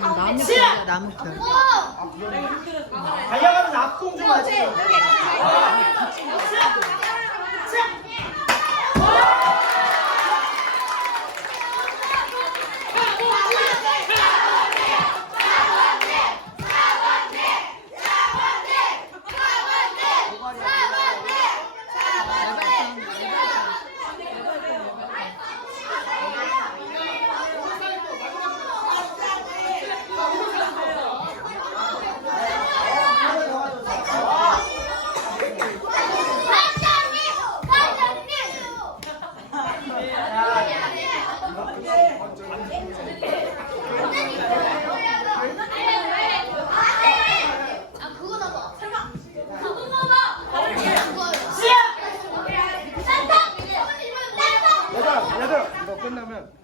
그럼 아, 나무 켜자 나무 켜. 달려가면서 앞공 좀 하지. 네, 네. 아, 네. 얘들아 얘들아 이거 끝나면